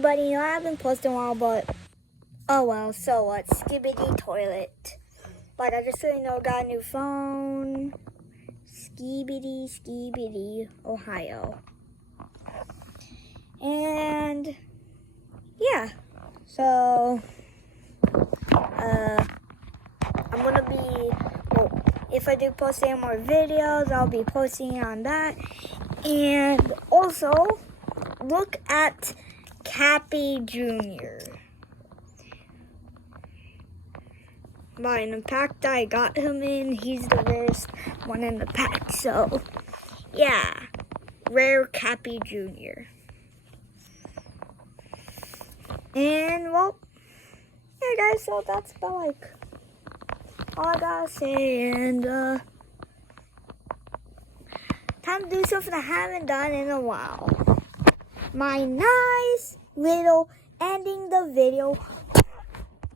But you know, I haven't posted in a while, but oh well, so what? Skibidi toilet. But I just so you know, got a new phone. Skibidi, Ohio. And yeah, so I'm gonna be, well, if I do post any more videos, I'll be posting on that. And also, look at Cappy Jr. By the pack that I got him in, he's the rarest one in the pack. So, yeah, rare Cappy Jr. And, well, yeah, guys, so that's about, like, all I gotta say. And, time to do something I haven't done in a while. My nice little ending the video